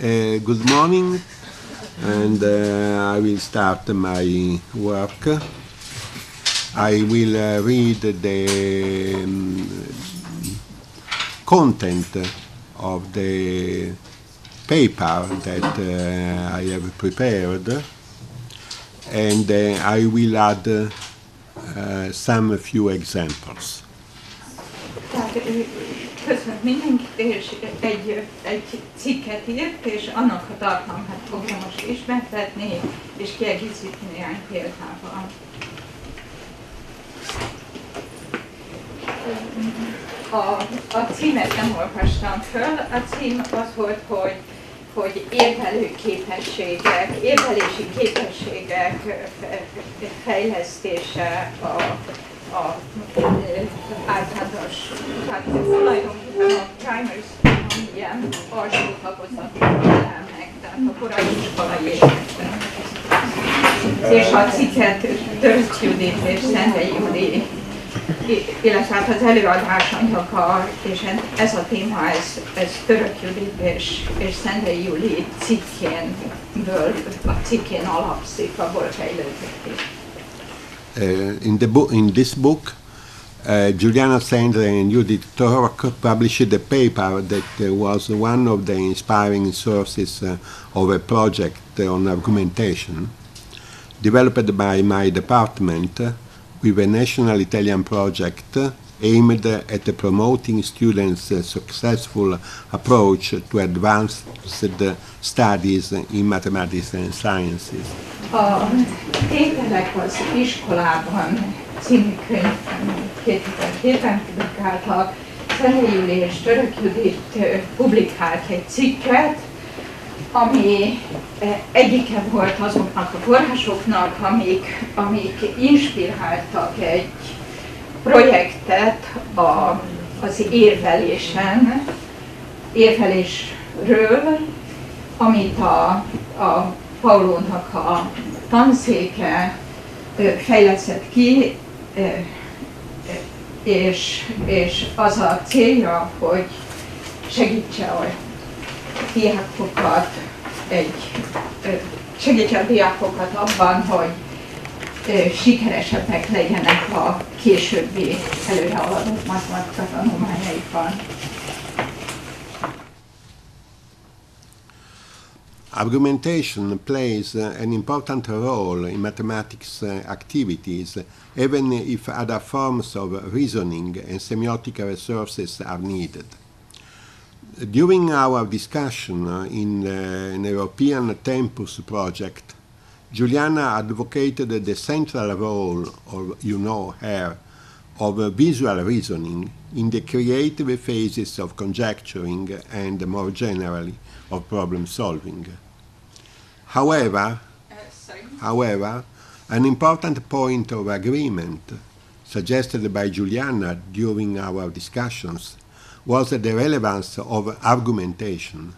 Good morning, and I will start my work. I will read the content of the paper that I have prepared, and I will add some few examples. Köszönöm mindenkit, és egy cikket írt, és annak a tartalmát fogja most ismertetni, és kiegészíteni néhány példával. A címet nem olvastam föl, a cím az volt, hogy érvelési képességek fejlesztése a általános, tehát tulajdonképpen a primary school, ami ilyen alsó tagozatot felel meg, tehát a korai iskolai években. És a cikket Török Judit és Szendrei Judit, illetve hát az előadásanyaga, és ez a téma, ez Török Judit és Szendrei Judit cikkén alapszik, abból fejlődött. In this book, Julianna Szendrei and Judit Török published a paper that was one of the inspiring sources of a project on argumentation developed by my department with a national Italian project aimed at promoting students' successful approach to advanced studies in mathematics and sciences. A Tételek az iskolában című könyvben 2007-ben publikáltak. Szendrei Judit és Török Judit publikált egy cikket, ami egyike volt azoknak a forrásoknak, amik inspiráltak egy projektet az érvelésről, amit a Paolónak a tanszéke fejlesztett ki, és az a célja, hogy segítse a diákokat abban, hogy sikeresebbek legyenek a későbbi előrehaladott matematika tanulmányaikban. Argumentation plays an important role in mathematics activities, even if other forms of reasoning and semiotic resources are needed. During our discussion in an European Tempus project, Julianna advocated the central role of visual reasoning in the creative phases of conjecturing and, more generally, of problem solving. However, an important point of agreement suggested by Julianna during our discussions was the relevance of argumentation,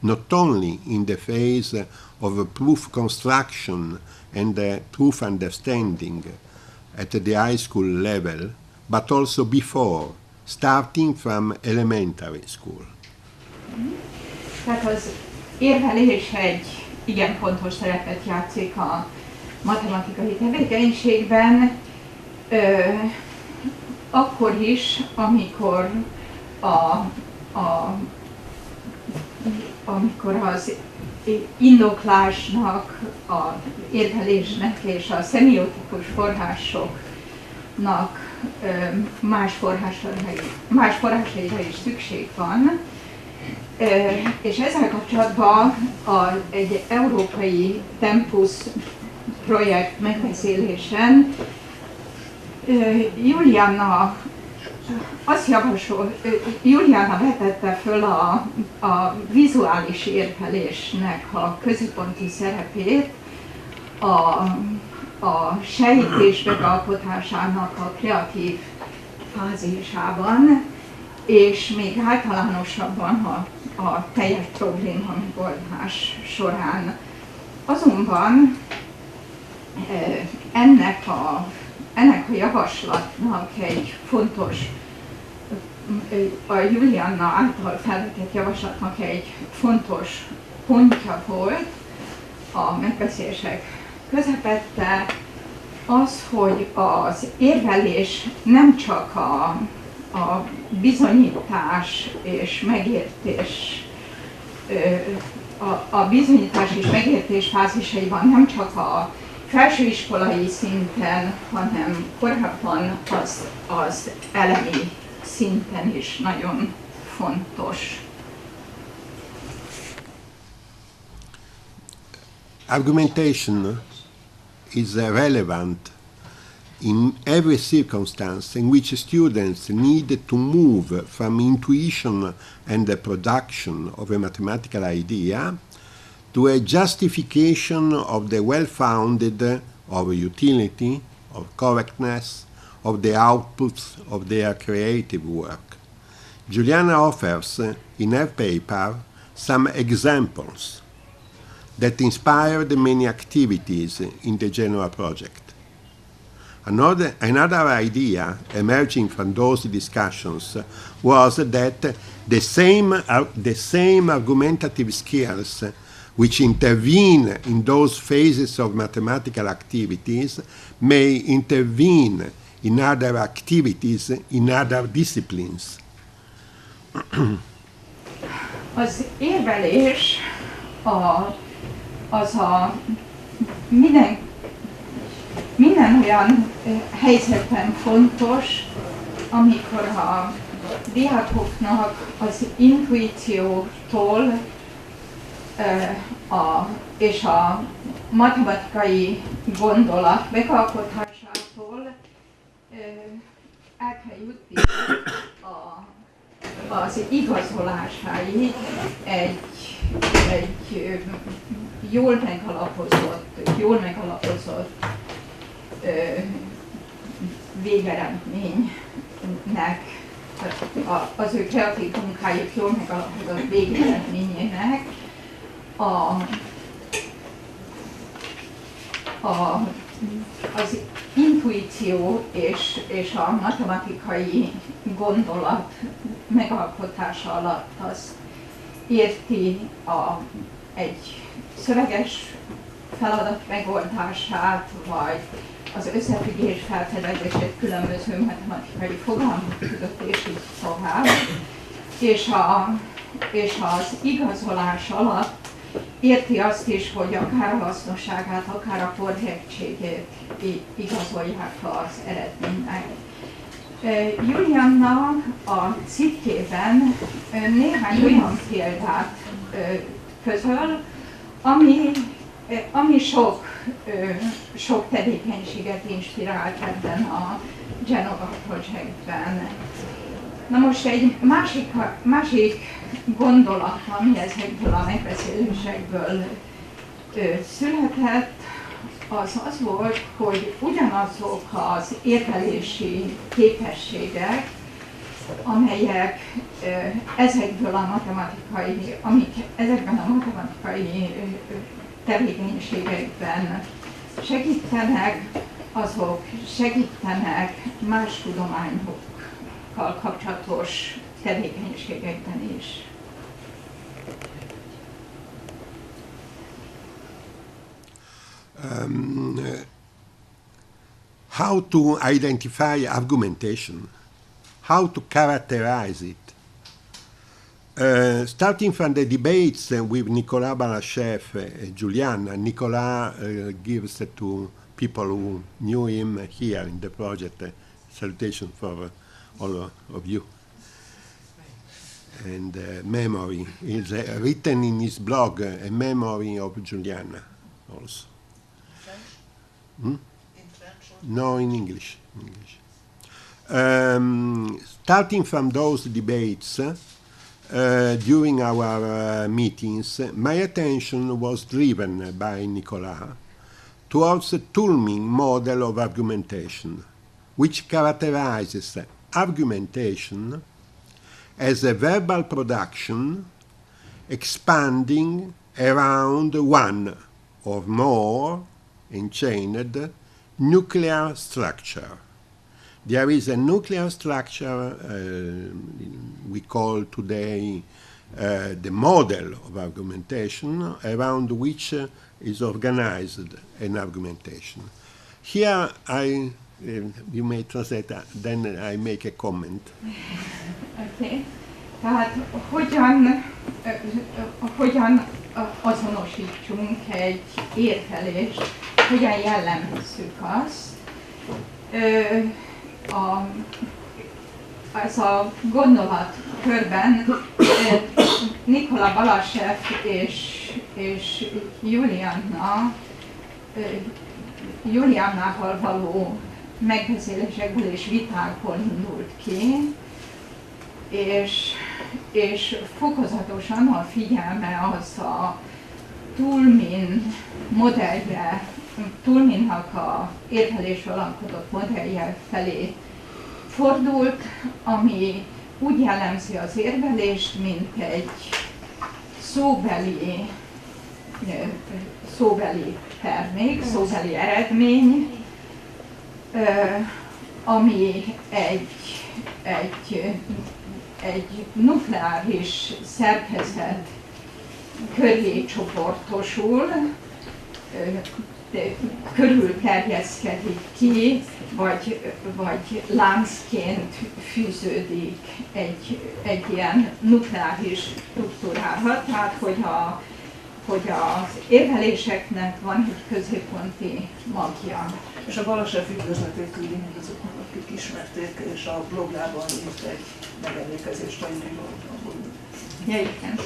not only in the phase of proof construction and proof understanding at the high school level, but also before, starting from elementary school. Tehát az érvelés egy igen fontos szerepet játszik a matematikai tevékenységben, akkor is, amikor amikor az indoklásnak, az érvelésnek és a szemiotikus forrásoknak más forrásaira is szükség van. És ezzel kapcsolatban egy európai Tempus projekt megbeszélésen Julianna vetette föl a vizuális érvelésnek a központi szerepét a sejtés megalkotásának a kreatív fázisában, és még általánosabban a teljes probléma megoldás során. Azonban ennek a javaslatnak egy fontos, a Julianna által felvetett javaslatnak egy fontos pontja volt a megbeszélések közepette az, hogy az érvelés nem csak a bizonyítás és megértés, a bizonyítás és megértés fázisaiban nem csak a felsőiskolai szinten, hanem korábban az elemi szinten is nagyon fontos. Argumentation is relevant in every circumstance in which students need to move from intuition and the production of a mathematical idea to a justification of the well-founded, of utility, of correctness, of the outputs of their creative work. Julianna offers in her paper some examples that inspired many activities in the general project. Another idea emerging from those discussions was that the same argumentative skills which intervene in those phases of mathematical activities may intervene in other activities, in other disciplines. Az érvelés az a minden olyan helyzetben fontos, amikor a diákoknak az intuíciótól és a matematikai gondolat megalkotásától el kell jutni az igazolásáig egy jól megalapozott végeredménynek, az ő kreatív munkájuk jól megalapozott végeredményének az intuíció és a matematikai gondolat megalkotása alatt az érti egy szöveges feladat megoldását, vagy az összefüggés felfedezését különböző matematikai fogalmak között, és így tovább. És az igazolás alatt érti azt is, hogy akár a hasznosságát, akár a korrektségét igazolják az eredménynek. Julianna a cikkében néhány olyan példát közöl, ami sok tevékenységet inspirált ebben a Genova projektben. Na most egy másik gondolat, ami ezekből a megbeszélésekből született, az volt, hogy ugyanazok az érvelési képességek, amelyek ezekben a matematikai tevékenységekben segítenek, azok segítenek más tudományokkal kapcsolatos tevékenységekben is. How to identify argumentation, how to characterize it. Starting from the debates with Nicolas Balashev and Julianna, Nicolas gives to people who knew him here in the project a salutation for all of you. And memory is written in his blog, a memory of Julianna also. Hmm? In French? No, in English. Starting from those debates, during our meetings, my attention was driven by Nicolas towards a Tullming model of argumentation, which characterizes argumentation as a verbal production expanding around one or more enchained nuclear structure. There is a nuclear structure we call today the model of argumentation around which is organized an argumentation. Here you may translate, then I make a comment. Okay. Tehát hogyan azonosítsunk egy érvelést, hogyan jellemezzük azt. Ez a gondolatkörben Nikola Balasev és Juliannával való megbeszélésekből és vitákból indult ki, és fokozatosan a figyelme az a Toulminnak a érvelésről alkotott modellje felé fordult, ami úgy jellemzi az érvelést, mint egy szóbeli termék, szóbeli eredmény, ami egy nukleáris szerkezet köré csoportosul, körül terjeszkedik ki, vagy láncként fűződik egy ilyen nukleáris struktúrára, tehát hogy az érveléseknek van egy középponti magja. És a Balasev üdvözletét tudni azoknak, akik ismerték, és a blogjában írt egy megemlékezést a Judiról. Yeah, you can.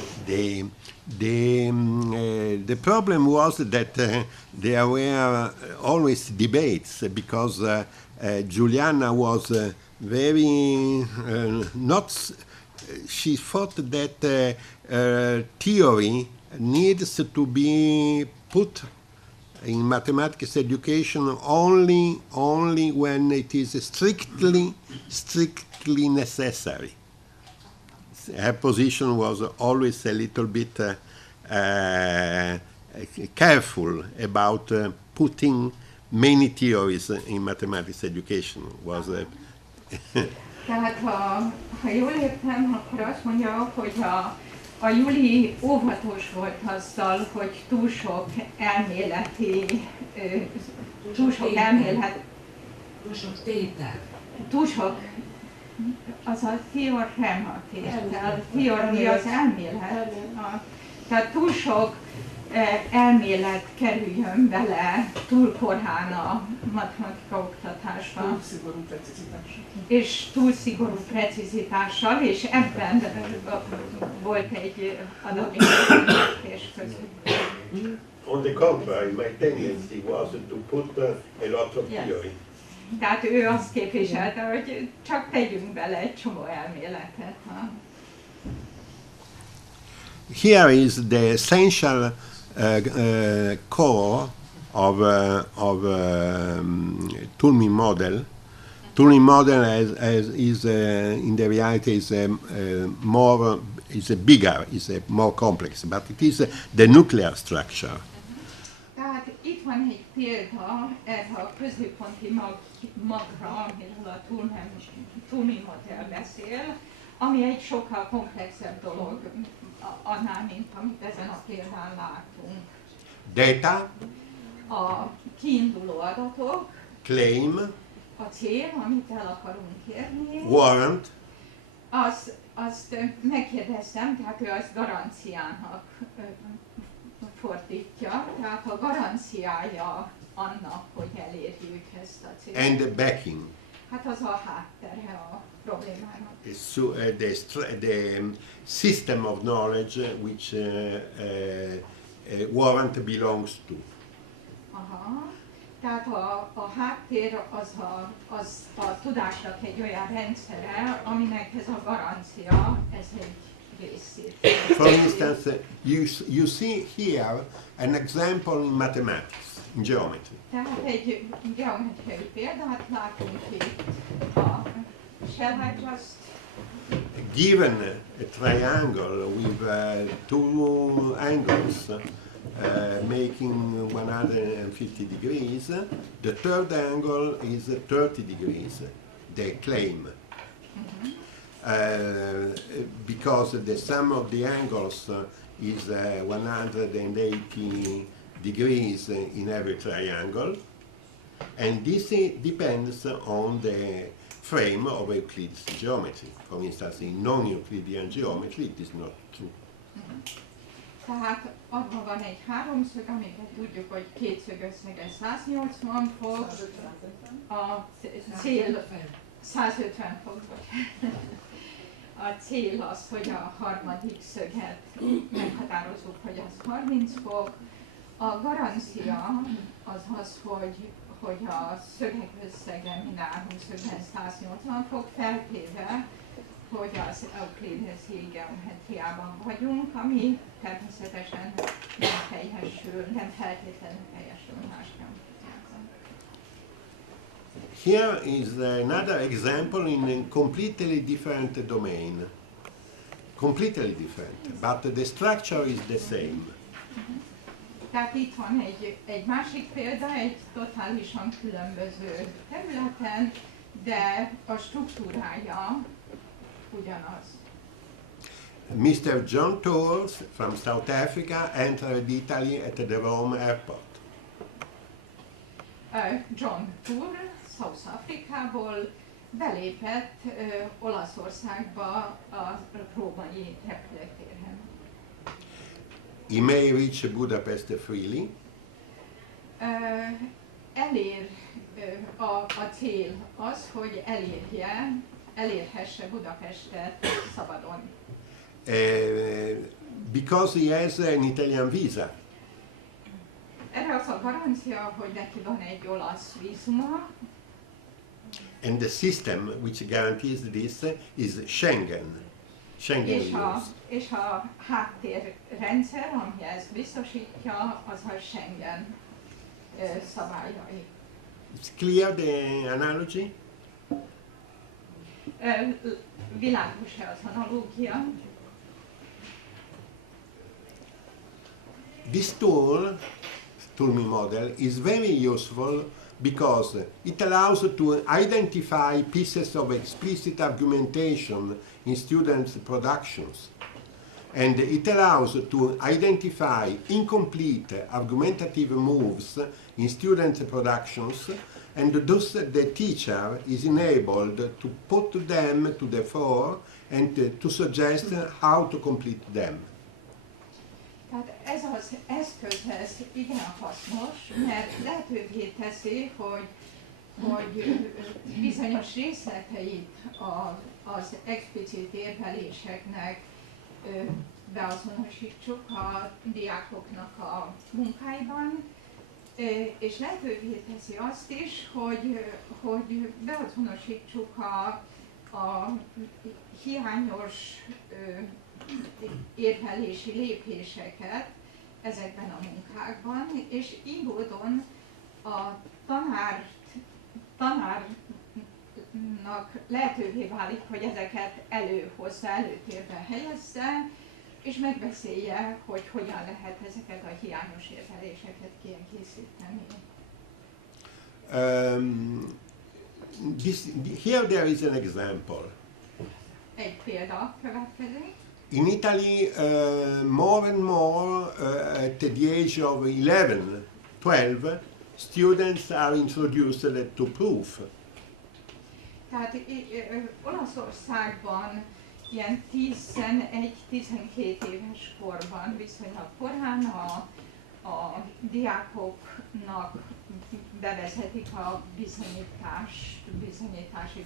The problem was that there were always debates because Julianna was very she thought that theory needs to be put in mathematics education only when it is strictly necessary. Her position was always a little bit careful about putting many theories in mathematics education. Tehát ha jól értem, akkor azt mondja, hogy a Juli óvatos volt azzal, hogy túl sok az a teorema tétel, teória az elmélet. Tehát túl sok elmélet kerüljön bele túl korán a matematika oktatásba. Túl szigorú precizitással. És túl szigorú precizitással, és ebben volt egy adami és között. On the contrary, my tendency was to put a lot of theory. Tehát ő azt képviselte, hogy csak tegyünk bele egy csomó elméletet. Here is the essential core of Toulmin model. Toulmin model is in the reality is more complex, but it is the nuclear structure. Tehát itt van egy példa erre a középponti magra, amiről a Toulmin modell beszél, ami egy sokkal komplexebb dolog annál, mint amit ezen a példán látunk. Data, a kiinduló adatok, claim, a cél, amit el akarunk érni, warrant, azt megkérdeztem, tehát ő azt garanciának fordítja, tehát a garanciája annak, hogy elérjük ezt a célt. and the backing. Hát az a háttere a problémának. So, the system of knowledge which warrant belongs to. Aha. Tehát a háttér az a tudásnak egy olyan rendszere, aminek ez a garancia, ez egy részét. For instance, you see here an example in mathematics, in geometry. Tehát egy geometriai példát látunk itt. Shall I just... Given a triangle with two angles making 150 degrees, the third angle is 30 degrees, they claim. because the sum of the angles is 180 degrees in every triangle, and this depends on the frame of Euclid's geometry. For instance, in non-Euclidean geometry it is not true. Tehát abban van egy háromszög, amiben tudjuk, hogy kétszög összege 180 fok, a cél 150 fok. A cél az, hogy a harmadik szöget meghatározzuk, hogy az 30 fok. A garancia az az, hogy a szögek összege mind a háromszögben 180 fok, feltéve, hogy az Euklideszi geometriában vagyunk, ami természetesen nem feltétlenül teljesül más geometriában. Here is another example in a completely different domain. Completely different, but the structure is the same. Tehát itt van egy másik példa, egy totálisan különböző területen, de a struktúrája ugyanaz. Mr. John Tours from South Africa entered Italy at the Rome airport. John Tour South Afrikából belépett Olaszországba a római repülőtéren. He may reach Budapest freely. A cél az, hogy elérhesse Budapestet szabadon. Because he has an Italian visa. Erre az a garancia, hogy neki van egy olasz vízuma. And the system which guarantees this is Schengen. Schengen És a háttérrendszer, ami ezt biztosítja, az a Schengen szabályai. It's clear the analogy? Világos-e az analógia? This tool model is very useful because it allows to identify pieces of explicit argumentation in students' productions, and it allows to identify incomplete argumentative moves in students' productions, and thus the teacher is enabled to put them to the fore and to suggest how to complete them. Tehát ez az eszköz, ez igen hasznos, mert lehetővé teszi, hogy bizonyos részleteit az explicit érveléseknek beazonosítsuk a diákoknak a munkáiban, és lehetővé teszi azt is, hogy beazonosítsuk a hiányos érvelési lépéseket ezekben a munkákban, és így módon a tanárnak lehetővé válik, hogy ezeket előhozza, előtérbe helyezze, és megbeszélje, hogy hogyan lehet ezeket a hiányos érveléseket kiegészíteni. Here there is an example. Egy példa következik. In Italy, more and more, at the age of 11, 12, students are introduced to proof. Tehát Olaszországban ilyen 11-12 éves korban, viszonylag korán a diákoknak bevezetik a bizonyítási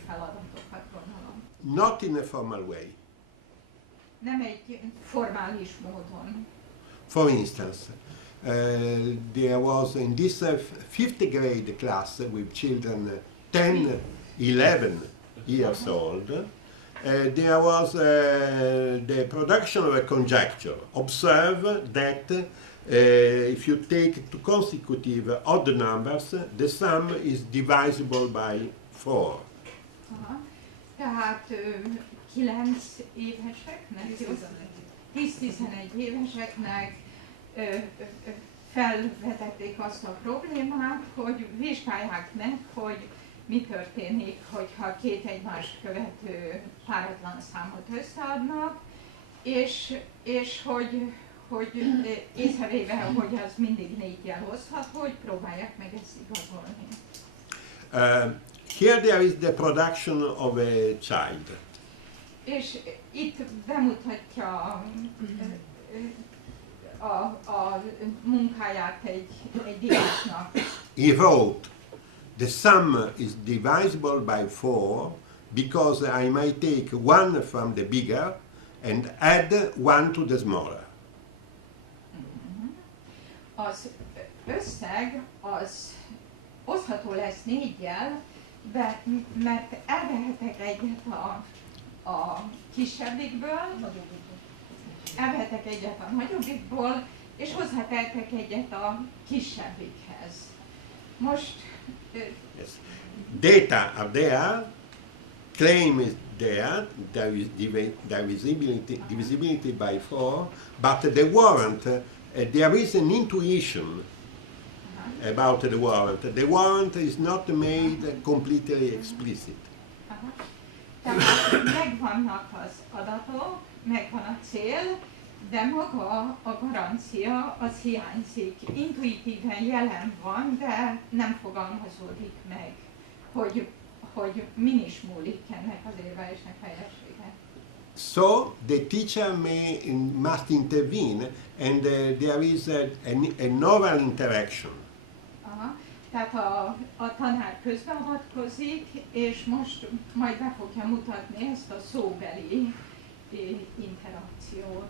feladatokat, gondolom. Not in a formal way. Nem egy formális módon. For instance, there was in this 5th grade class with children 10, 11 years old, there was the production of a conjecture. Observe that if you take two consecutive odd numbers, the sum is divisible by 4. Tehát 9 éveseknek, 10-11 éveseknek felvetették azt a problémát, hogy vizsgálják meg, hogy mi történik, hogyha két egymást követő páratlan számot összeadnak, és hogy észrevéve, hogy az mindig 4-jel hozható, hogy próbálják meg ezt igazolni. Here there is the production of a child. És itt bemutatja a munkáját egy diáknak. He wrote, the sum is divisible by 4 because I might take one from the bigger and add one to the smaller. Az összeg az osztható lesz 4-jel, mert elvehetek egyet a kisebbikből, elvehetek egyet a nagyobbikból, és hozhatek egyet a kisebbikhez. Most... Yes. Data are there, claim is there, there is divisibility by 4, but the warrant, there is an intuition about the warrant. The warrant is not made completely explicit. Tehát megvannak az adatok, megvan a cél, de maga a garancia az hiányzik. Intuitíven jelen van, de nem fogalmazódik meg, hogy min is múlik ennek az érvelésnek helyessége. So the teacher must intervene, and there is a novel interaction. Tehát a tanár közbeavatkozik, és most majd be fogja mutatni ezt a szóbeli interakciót.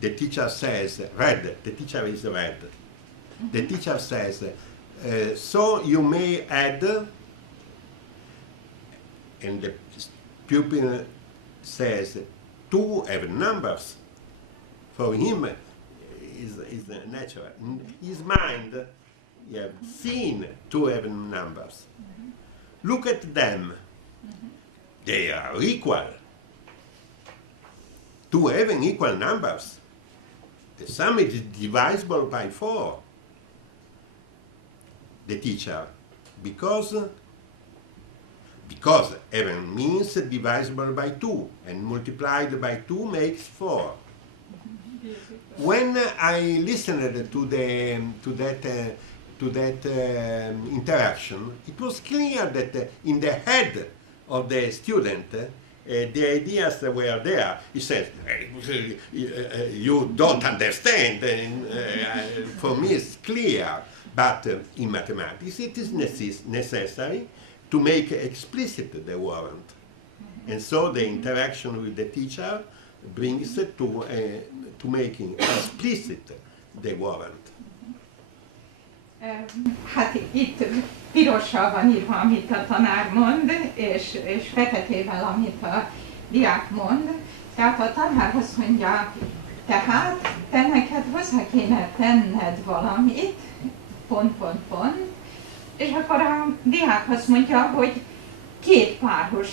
The teacher says, red, the teacher is red. The teacher says, so you may add, and the pupil says, 2 even numbers. For him is natural. In his mind, you have seen 2 even numbers. Look at them. They are equal. 2 even equal numbers. The sum is divisible by 4. The teacher, because even means divisible by 2, and multiplied by 2 makes 4. When I listened to that interaction, it was clear that in the head of the student, the ideas were there. He says, you don't understand, for me it's clear, but in mathematics it is necessary to make explicit the warrant. And so the interaction with the teacher brings to making explicit the warrant. Hát itt pirossal van írva, amit a tanár mond, és feketével, amit a diák mond. Tehát a tanár azt mondja, tehát te neked hozzá kéne tenned valamit, ... És akkor a diák azt mondja, hogy 2 páros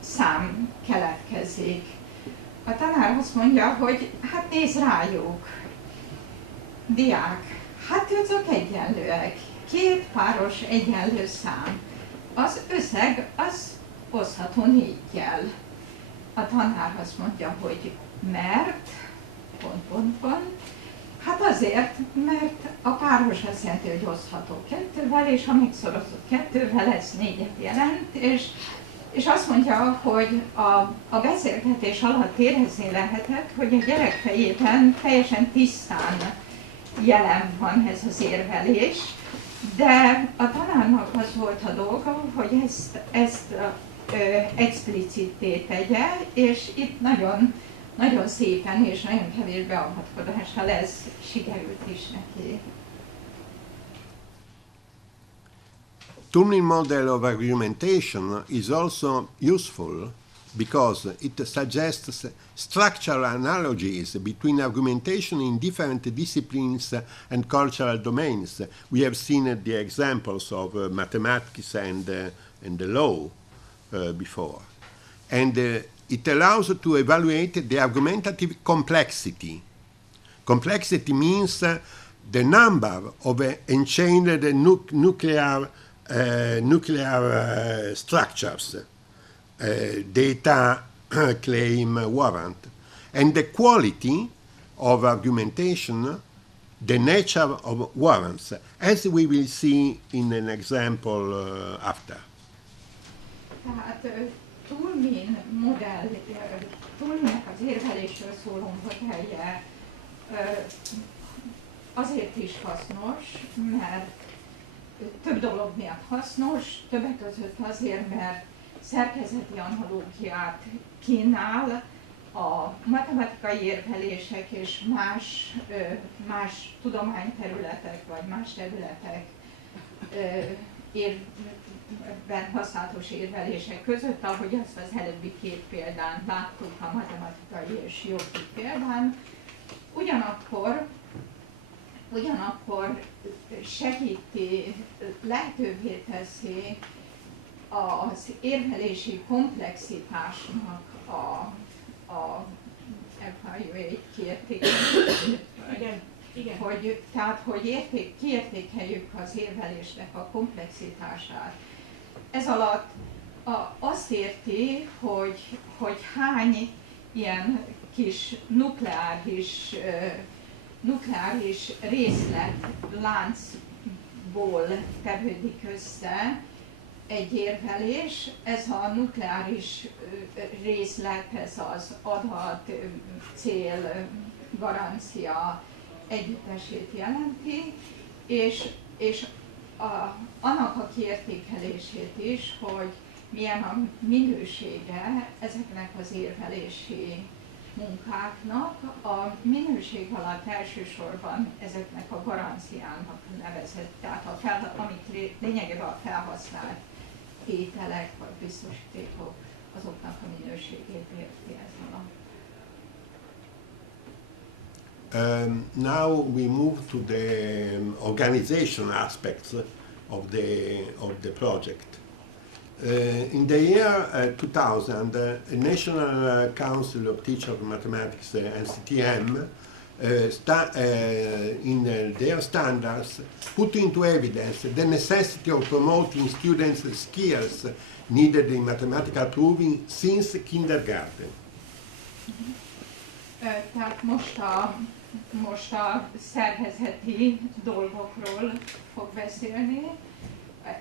szám keletkezik. A tanár azt mondja, hogy hát nézd rájuk. Diák, hát azok egyenlőek. 2 páros egyenlő szám. Az összeg az osztható 4-jel. A tanár azt mondja, hogy mert... Hát azért, mert a páros azt jelenti, hogy osztható 2-vel, és ha megszorozott 2-vel, ez 4-et jelent, és azt mondja, hogy a beszélgetés alatt érezni lehetett, hogy a gyerek fejében teljesen tisztán jelen van ez az érvelés, de a tanárnak az volt a dolga, hogy ezt explicitté tegye, és itt nagyon szépen és nagyon kevés beavatkozással ez sikerült is neki. Turing model of argumentation is also useful because it suggests structural analogies between argumentation in different disciplines and cultural domains. We have seen the examples of mathematics and the law before. And it allows to evaluate the argumentative complexity. Complexity means the number of enchained nuclear nuclear structures, data claim warrant, and the quality of argumentation, the nature of warrants, as we will see in an example after. Tehát Toulmin modell, Toulminnek az érvelésről szóló modellje azért is hasznos, mert több dolog miatt hasznos, többek között azért, mert szerkezeti analógiát kínál a matematikai érvelések és más tudományterületek vagy más területek érben használatos érvelések között, ahogy azt az előbbi két példán láttuk, a matematikai és jogi példán. Ugyanakkor segíti, lehetővé teszi az érvelési komplexitásnak a evaluate kiértékelését. Tehát, hogy kiértékeljük az érvelésnek a komplexitását. Ez alatt azt érti, hogy hány ilyen kis nukleáris részlet láncból tevődik össze egy érvelés. Ez a nukleáris részlet, ez az adat, cél, garancia együttesét jelenti, és annak a kiértékelését is, hogy milyen a minősége ezeknek az érvelési munkáknak. A minőség alatt elsősorban ezeknek a garanciának nevezett, tehát amik lényegében a felhasznált tételek vagy biztosítékok, azoknak a minőségét érti ez alatt. Now we move to the organization aspects of the project. In the year 2000, the National Council of Teachers of Mathematics, NCTM, in their standards, put into evidence the necessity of promoting students' skills needed in mathematical proving since kindergarten. Tehát most a szervezeti dolgokról fog beszélni,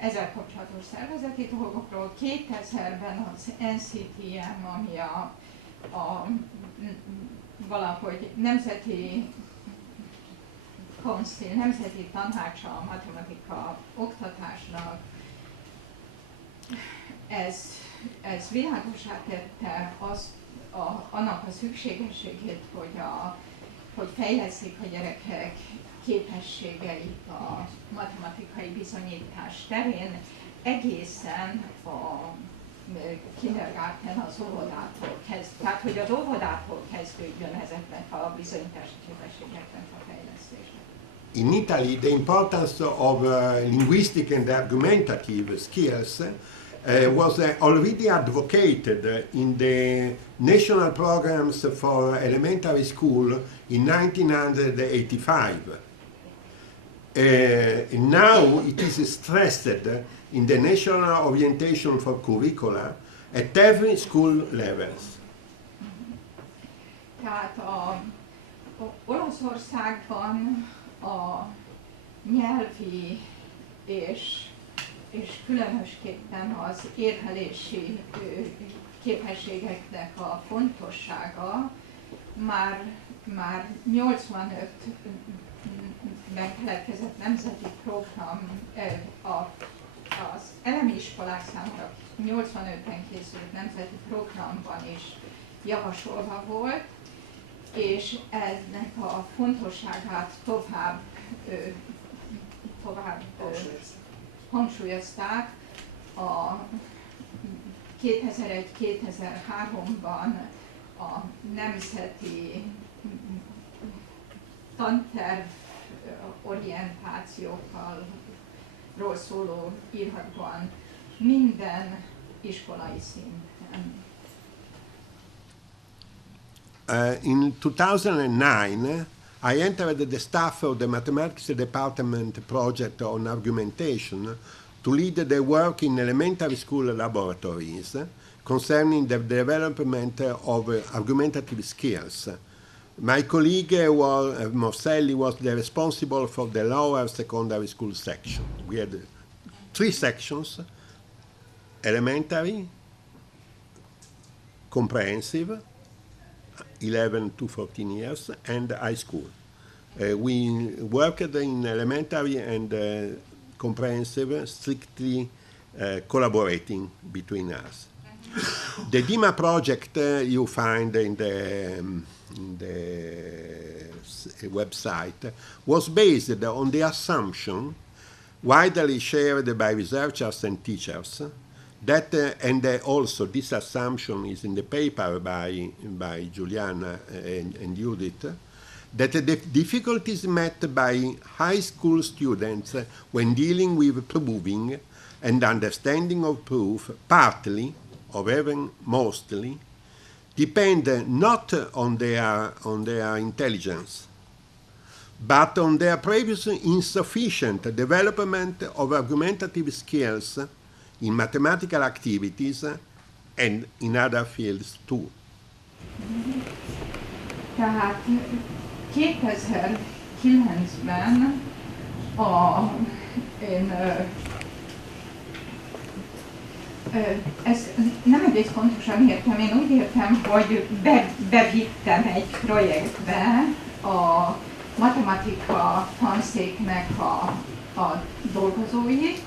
ezzel kapcsolatos szervezeti dolgokról. 2000-ben az NCTM, ami valahogy nemzeti tanácsa a matematika oktatásnak, ez világosá tette annak a szükségességét, hogy fejleszik a gyerekek képességeit a matematikai bizonyítás terén, egészen a kindergarten, az óvodától kezdve, tehát hogy az óvodától kezdődjön ezeknek a bizonyítási képességeknek a fejlesztése. In Italy, the importance of linguistic and argumentative skills was already advocated in the national programs for elementary school in 1985. Now it is stressed in the national orientation for curricula at every school levels. Tehát Olaszországban a nyelvi és különösképpen az érvelési képességeknek a fontossága már 85-ben keletkezett nemzeti program, az elemi iskolák számára 85-ben készült nemzeti programban is javasolva volt, és ennek a fontosságát tovább hangsúlyozták a 2001-2003-ban a nemzeti tanterv orientációkról szóló írhatban minden iskolai szinten. In 2009, I entered the staff of the Mathematics Department project on argumentation to lead the work in elementary school laboratories concerning the development of argumentative skills. My colleague Morselli was responsible for the lower secondary school section. We had 3 sections: elementary, comprehensive, 11 to 14 years, and high school. We worked in elementary and comprehensive, strictly collaborating between us. The DIMA project you find in the website was based on the assumption, widely shared by researchers and teachers, that, and also this assumption is in the paper by Julianna and Judit, that the difficulties met by high school students when dealing with proving and understanding of proof partly, or even mostly, depend not on their intelligence, but on their previous insufficient development of argumentative skills in mathematical activities and in other fields too. Tehát 2009-ben ezt nem egész pontosan értem, én úgy értem, hogy bevittem egy projektbe a matematika tanszéknek a dolgozóit,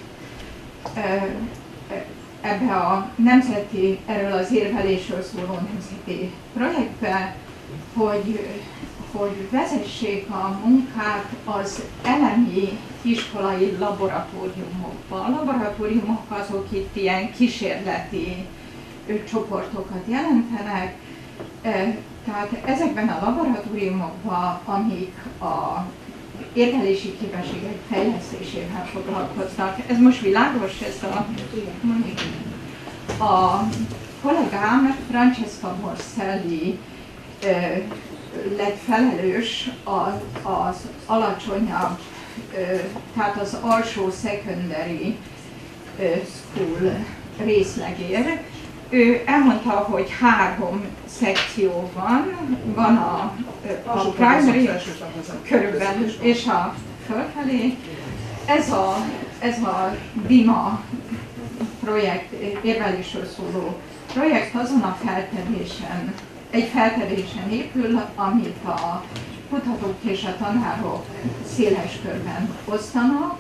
ebbe a erről az érvelésről szóló nemzeti projektbe, hogy vezessék a munkát az elemi iskolai laboratóriumokba. A laboratóriumok azok itt ilyen kísérleti csoportokat jelentenek, tehát ezekben a laboratóriumokban, amik a értelési képességek fejlesztésével foglalkoznak. Ez most világos, a kollégám Francesca Morselli lett felelős az alacsonyabb, tehát az alsó secondary school részlegér. Ő elmondta, hogy 3 szekció van a primary körülbelül és a fölfelé. Ez a DIMA projekt, érvelésről szóló projekt azon a egy feltevésen épül, amit a kutatók és a tanárok széles körben osztanak,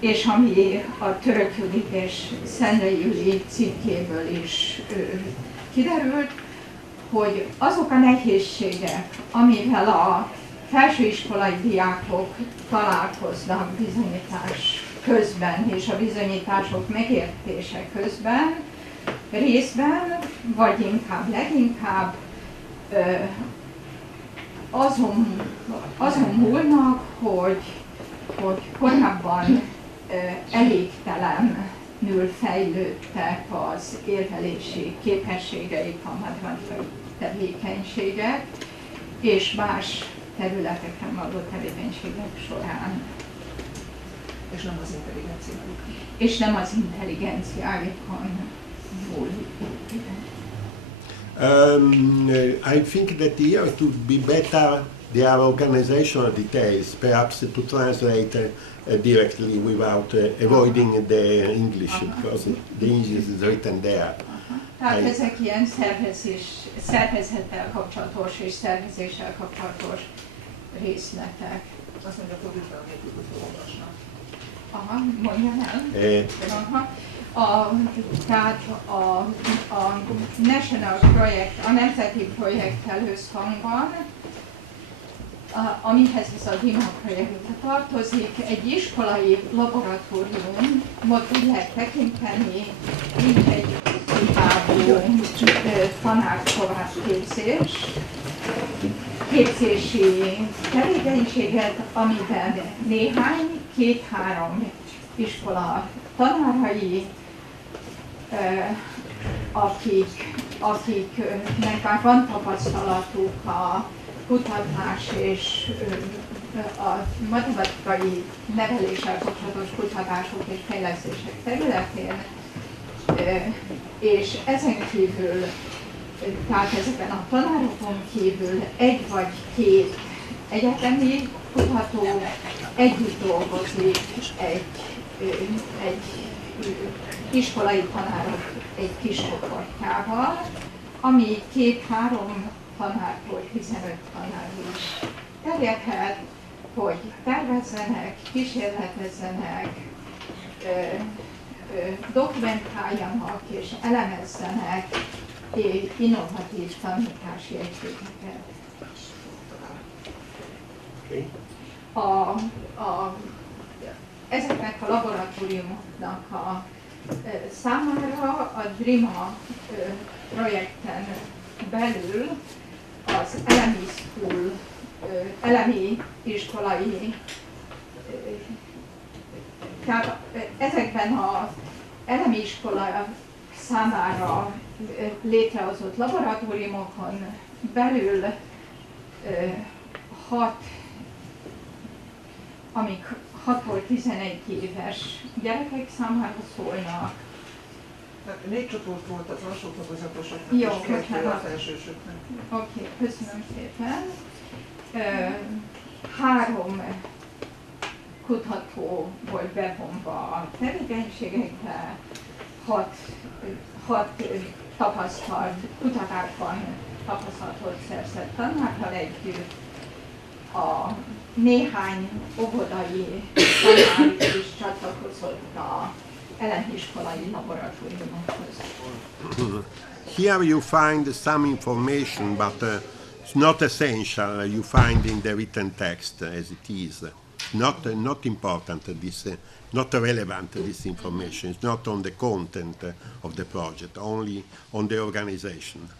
és ami a Török Judit és Szendrei Juli cikkéből is kiderült, hogy azok a nehézségek, amivel a felsőiskolai diákok találkoznak bizonyítás közben és a bizonyítások megértése közben, részben, vagy inkább leginkább azon múlnak, hogy korábban elégtelenül fejlődtek az érvelési képességeik, a matematikai tevékenységek, és más területeken való tevékenységek során. És nem az intelligenciájuk. És nem az intelligenciájukon múlik. I think that here it would be better there are organizational details, perhaps to translate directly without avoiding the English, because the English is written there. Tehát ezek ilyen szervezettel kapcsolatos és szervezéssel kapcsolatos részletek. Azt mondja, hogy utána nélkül olvasnak. Aha, mondjam el. Tehát a National Project, a nemzeti projekttel összhangban, amihez ez a DIMA projekt tartozik, egy iskolai laboratóriumot úgy lehet tekinteni, mint egy kiváló tanártovábbképzés, képzési tevékenységet, amiben néhány, 2-3 iskola tanárai, akiknek már van tapasztalatuk a kutatás és a matematikai neveléssel kapcsolatos kutatások és fejlesztések területén, és ezen kívül, tehát ezeken a tanárokon kívül egy vagy két egyetemi kutató együtt dolgozik egy iskolai tanárok egy kis csoportjával, ami 2-3 tanártól 15 tanárig terjedhet, hogy tervezzenek, kísérletezzenek, dokumentáljanak és elemezzenek innovatív tanítási egységeket. Ezeknek a laboratóriumoknak a számára a DRIMA projekten belül az elemi school, elemi iskolai, tehát ezekben az elemi iskola számára létrehozott laboratóriumokon belül 6-tól 11 éves gyerekek számára szólnak. 4 csoport volt az alsó tagozatosoknak, jó, és 2 a felsősöknek. Oké, köszönöm szépen. 3 kutató volt bevonva a tevékenységekbe, 6 tapasztalt, kutatásban tapasztalatot szerzett tanárral együtt, a néhány óvodai tanár is csatlakozott a elemiskolai laboratóriumokhoz. Here you find some information, but it's not essential. You find in the written text as it is. Not important. This not relevant. This information. It's not on the content of the project. Only on the organization.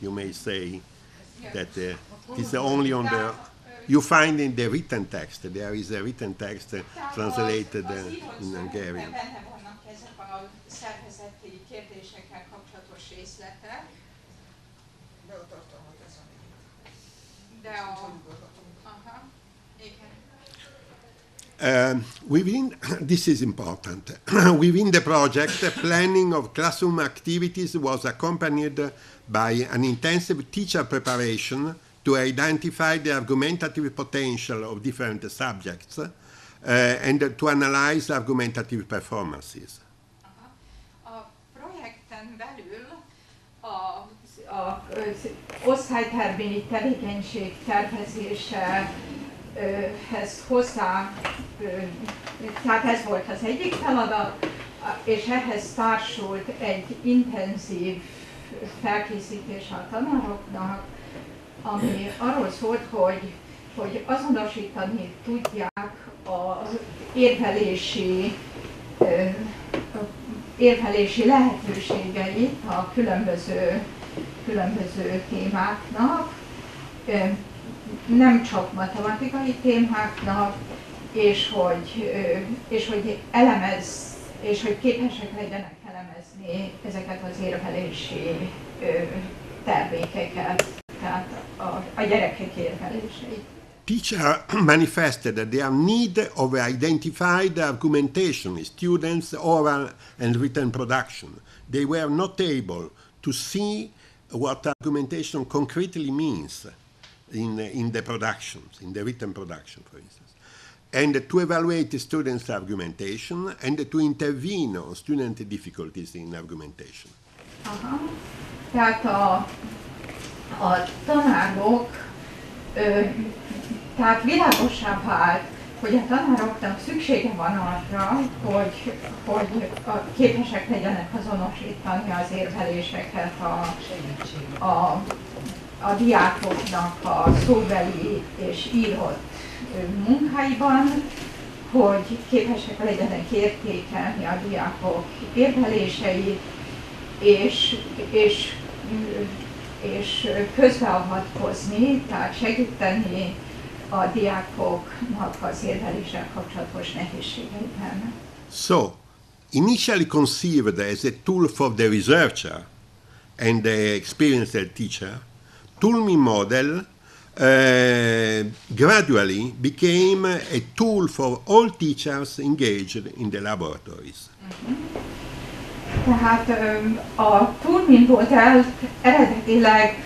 You may say that it's only on the. You find in the written text. There is a written text translated in Hungarian. Benne vannak ezek a szervezeti kérdésekkel kapcsolatos részletek. De a tartalmat ez a De a... Aha, igen. Within, this is important, within the project, planning of classroom activities was accompanied by an intensive teacher preparation to identify the argumentative potential of different subjects and to analyze argumentative performances. A projekten belül az osztálytermi tevékenység tervezésehez hozzá, tehát ez volt az egyik feladat, és ehhez társult egy intenzív felkészítés a tanároknak, ami arról szólt, hogy azonosítani tudják az érvelési lehetőségeit a különböző témáknak, nem csak matematikai témáknak, és hogy képesek legyenek elemezni ezeket az érvelési termékeket, tehát a gyerekek érveléseit. Teacher manifested their need of identified argumentation in students' oral and written production. They were not able to see what argumentation concretely means in the productions, in the written production, for instance, and to evaluate the students' argumentation and to intervene on student difficulties in argumentation. Aha. Tehát a tanárok, tehát világossá vált, hogy a tanároknak szüksége van arra, hogy képesek legyenek azonosítani az érveléseket a diákoknak a szóbeli és írott munkáiban, hogy képesek legyenek értékelni a diákok érveléseit, és közbeavatkozni, tehát segíteni a diákoknak az érveléssel kapcsolatos nehézségeiben. So, initially conceived as a tool for the researcher and the experienced teacher, Toolme model gradually became a tool for all teachers engaged in the laboratories. Tehát a Turing modellt eredetileg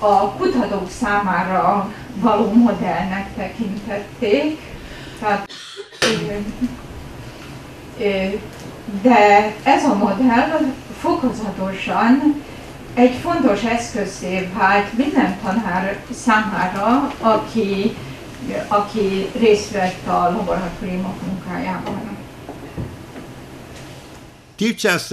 a kutatók számára való modellnek tekintették, tehát, de ez a modell fokozatosan egy fontos eszközzé vált minden tanár számára, aki részt vett a laboratóriumok munkájában. Teachers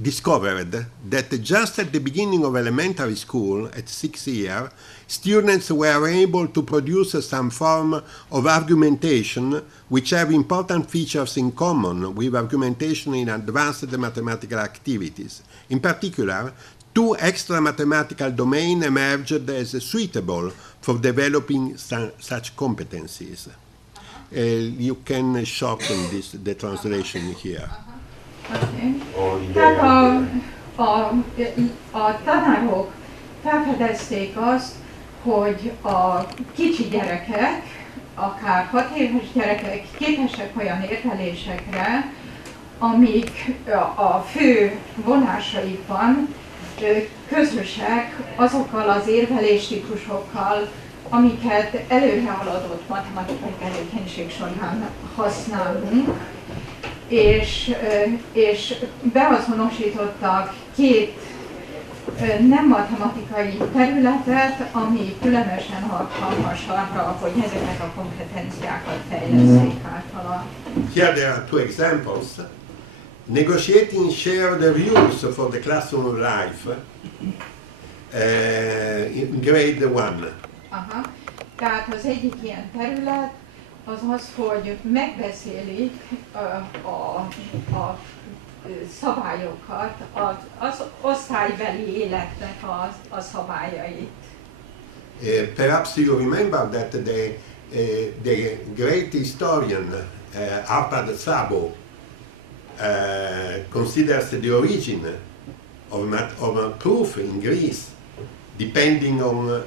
discovered that just at the beginning of elementary school, at 6 years, students were able to produce some form of argumentation which have important features in common with argumentation in advanced mathematical activities. In particular, 2 extra mathematical domains emerged as suitable for developing such competencies. You can shorten the translation here. Okay. Tehát a tanárok felfedezték azt, hogy a kicsi gyerekek, akár 6 éves gyerekek képesek olyan értelésekre, amik a fő vonásaikban közösek azokkal az érveléstípusokkal, amiket előre haladott matematikai tevékenység során használunk, és beazonosítottak 2 nem matematikai területet, ami különösen alkalmas arra, hogy ezeket a kompetenciákat fejleszték általa. Here there are 2 examples. Negotiating shared rules for the classroom life in grade 1. Aha. Tehát az egyik ilyen terület az az, hogy megbeszélik a szabályokat, az osztálybeli életnek a szabályait. Perhaps you remember that the great historian Arpad Szabo considers the origin of a proof in Greece depending on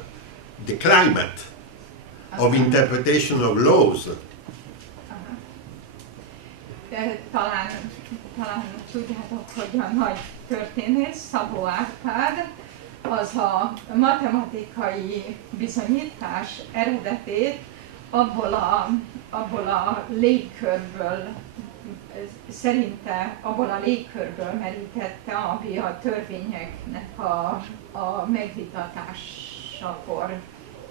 the climate of interpretation of laws. Talán tudjátok, hogy a nagy történész Szabó Árpád az a matematikai bizonyítás eredetét abból a légkörből, szerinte abból a légkörből merítette, ami a törvényeknek a megvitatásakor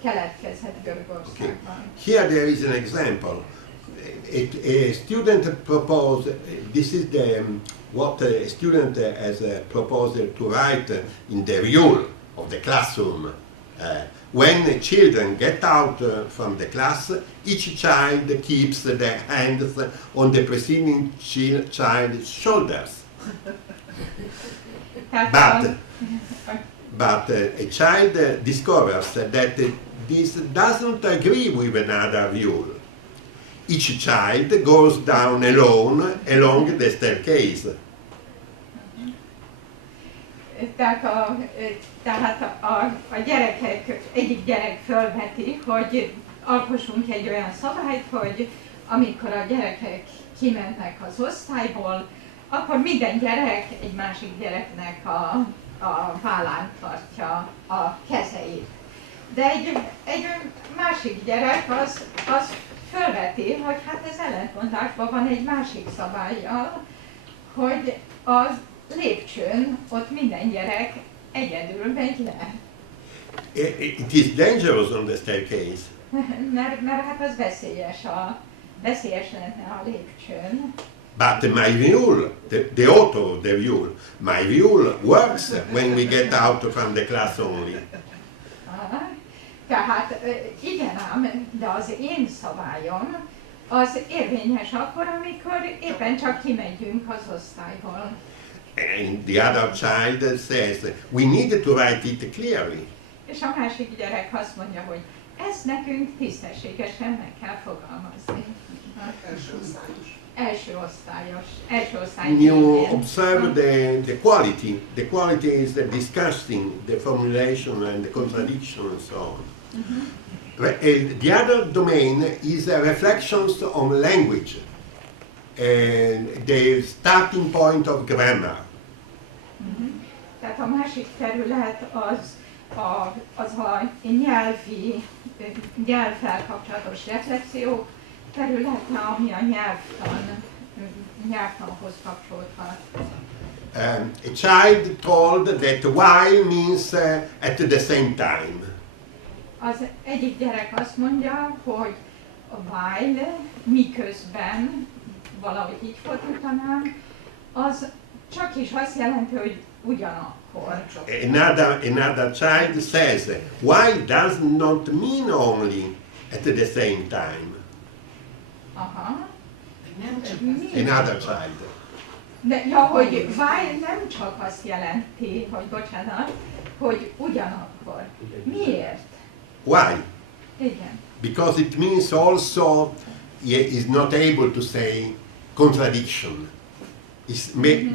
keletkezett Görögországban. Okay. Here there is an example. A student proposed, this is what a student has proposed to write in the rule of the classroom. When children get out from the class, each child keeps their hands on the preceding child's shoulders. But a child discovers that this doesn't agree with another rule. Each child goes down alone along the staircase. Tehát a gyerekek, egyik gyerek fölveti, hogy alkossunk egy olyan szabályt, hogy amikor a gyerekek kimennek az osztályból, akkor minden gyerek egy másik gyereknek a vállán tartja a kezeit. De egy másik gyerek az fölveti, hogy hát ez ellentmondásban van egy másik szabállyal, hogy a lépcsőn ott minden gyerek egyedül megy le. It is dangerous on the staircase. mert hát az veszélyes lenne a lépcsőn. But my rule, the author of the rule, my rule works when we get out from the class only. Tehát igen ám, de az én szabályom az érvényes akkor, amikor éppen csak kimegyünk az osztályból. And the other child says, we need to write it clearly. És a másik gyerek azt mondja, hogy ezt nekünk tisztességesen meg kell fogalmazni. első osztály. You observe the quality. The quality is the discussing, the formulation and the contradiction and so on. The other domain is reflections on language, the starting point of grammar. Tehát a másik terület az a nyelvvel kapcsolatos reflexió területe, ami a nyelvtanhoz kapcsolódhat. A child told that while means at the same time. Az egyik gyerek azt mondja, hogy while, miközben, valahogy így fordítanám, az csak is azt jelenti, hogy ugyanakkor. Another child says, while does not mean only at the same time. Aha. Another child. De, ja, hogy while nem csak azt jelenti, hogy bocsánat, hogy ugyanakkor. Miért? Why? Igen. Because it means also is not able to say contradiction.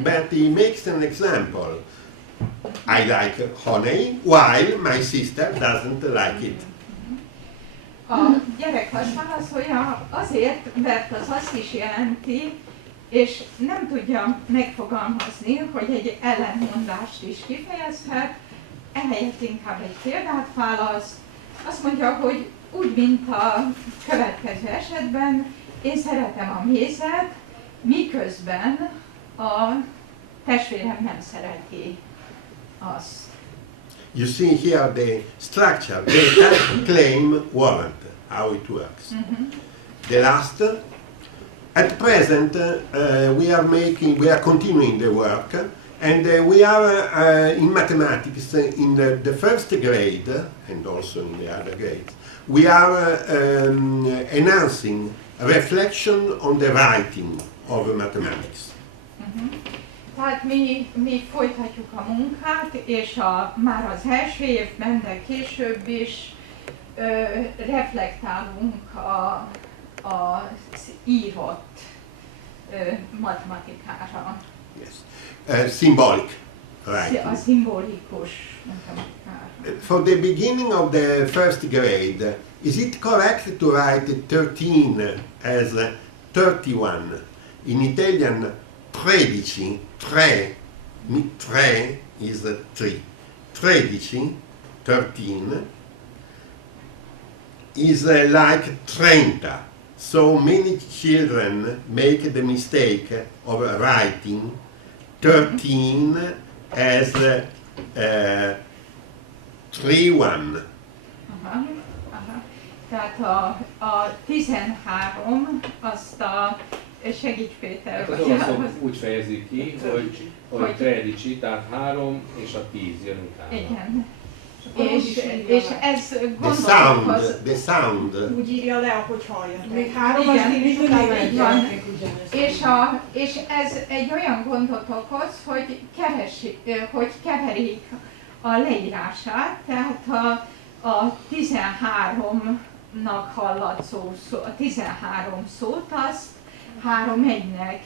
But he makes an example. I like honey, while my sister doesn't like it. A gyerek azt válaszolja azért, mert az azt is jelenti, és nem tudja megfogalmazni, hogy egy ellentmondást is kifejezhet, ehelyett inkább egy példát választ. Azt mondja, hogy úgy, mint a következő esetben, én szeretem a mézet, miközben a testvérem nem szereti azt. You see here the structure, data, claim, warrant, how it works. The last, at present, we are continuing the work, and we are in mathematics in the first grade, and also in the other grades, we are enhancing reflection on the writing of mathematics. Tehát mi folytatjuk a munkát, és már az első évben, de később is reflektálunk az írott matematikára. Yes. Symbolic writing. A szimbolikus matematikára. For the beginning of the first grade, is it correct to write 13 as 31? In Italian, 13, tre is 3. 13, 13 is like 30. So many children make the mistake of writing 13 as 3-1. Tehát a 13 azt a segíts Péter. Hát az olaszok úgy fejezik ki, hogy 13, tehát 3 és a 10 jön utána. Igen. És ez gondolkodhoz... The sound. Úgy írja le, ahogy hallja. Még 3 az így van. És ez egy olyan gondot okoz, hogy keverik a leírását, tehát a 13-nak hallatszó, a 13 szót azt 3-1-nek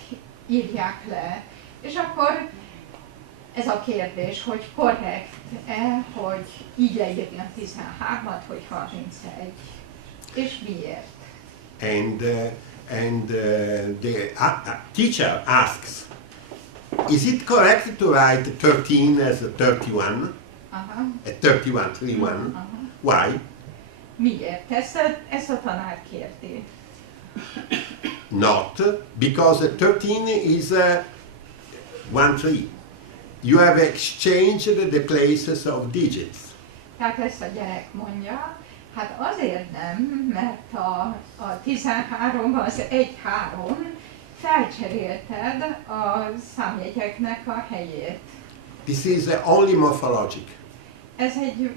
írják le. És akkor ez a kérdés, hogy korrekt-e, hogy így leírni a 13-at, hogy 31. És miért? And the teacher asks, is it correct to write 13 as 31? At 31, 3-1. Why? Miért? Ezt a tanár kérti. Not, because 13 is 1-3. You have exchanged the places of digits. Tehát ezt a gyerek mondja, hát azért nem, mert a 13 az 1-3, felcserélted a számjegyeknek a helyét. This is only morphologic. Ez egy,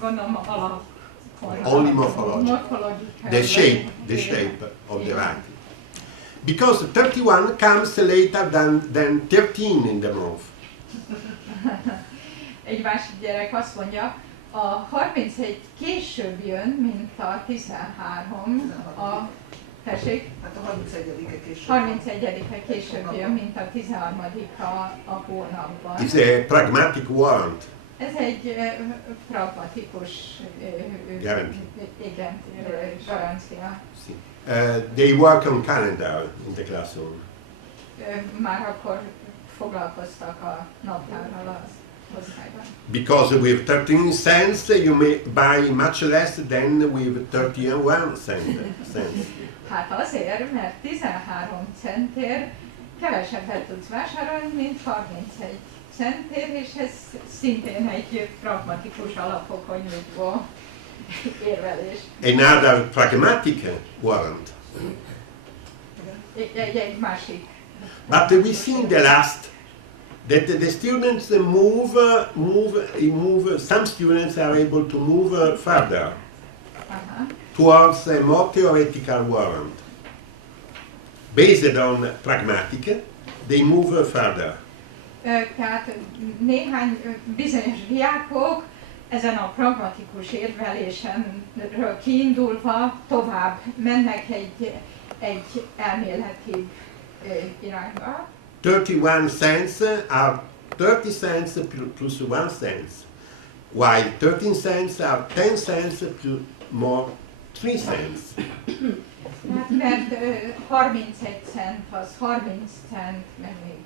gondolom, alap. Only morphologic. The shape of the writing. Because 31 comes later than 13 in the month. Egy másik gyerek azt mondja, a 31 később jön, mint a 13 Tessék? Hát a 31-e később. 31-e később jön, mint a 13-a a hónapban. It's a pragmatic warrant. Ez egy pragmatikus garancia. They work on calendar in the classroom. Már akkor foglalkoztak a naptárral az osztályban. Because with 13 cents you may buy much less than with 31 cents. Hát azért, mert 13 centért kevesebbet tudsz vásárolni, mint 31 centért, és ez szintén egy pragmatikus alapokon nyugvó érvelés. Another pragmatic warrant. Egy másik. But we see in the last that the students move. Some students are able to move further towards a more theoretical warrant. Based on pragmatic, they move further. Tehát néhány bizonyos diákok ezen a pragmatikus érvelésenről kiindulva tovább mennek egy elméleti irányba. 31 cents are 30 cents plus 1 cent, while 13 cents are 10 cents plus more 3 cents. Hát mert 31 cent az 30 cent, meg még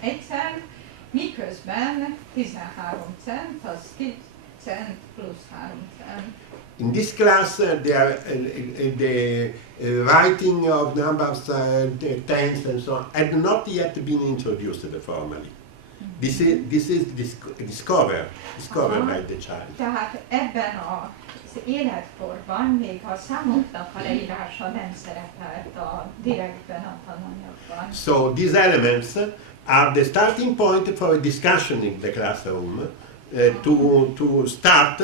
1 cent, miközben 13 cent az 10 cent plusz 3 cent. In this class, the writing of numbers, the tens and so on, had not yet been introduced formally. This is discovered by the child. Tehát ebben az életkorban még a számoknak a leírása nem szerepelt a direktben a tananyagban. So these elements are the starting point for a discussion in the classroom to start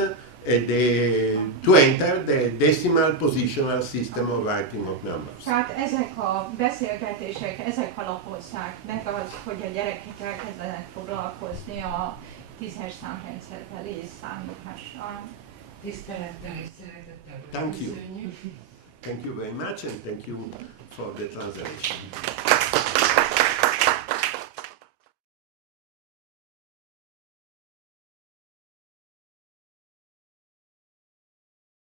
to enter the decimal positional system of writing of numbers. Tehát ezek a beszélgetések, ezek alapozzák meg az, hogy a gyerekek elkezdenek foglalkozni a 10-es számrendszerbeli számítással. Tisztelettel és szeretettel Thank you. köszönjük. Thank you very much and thank you for the translation.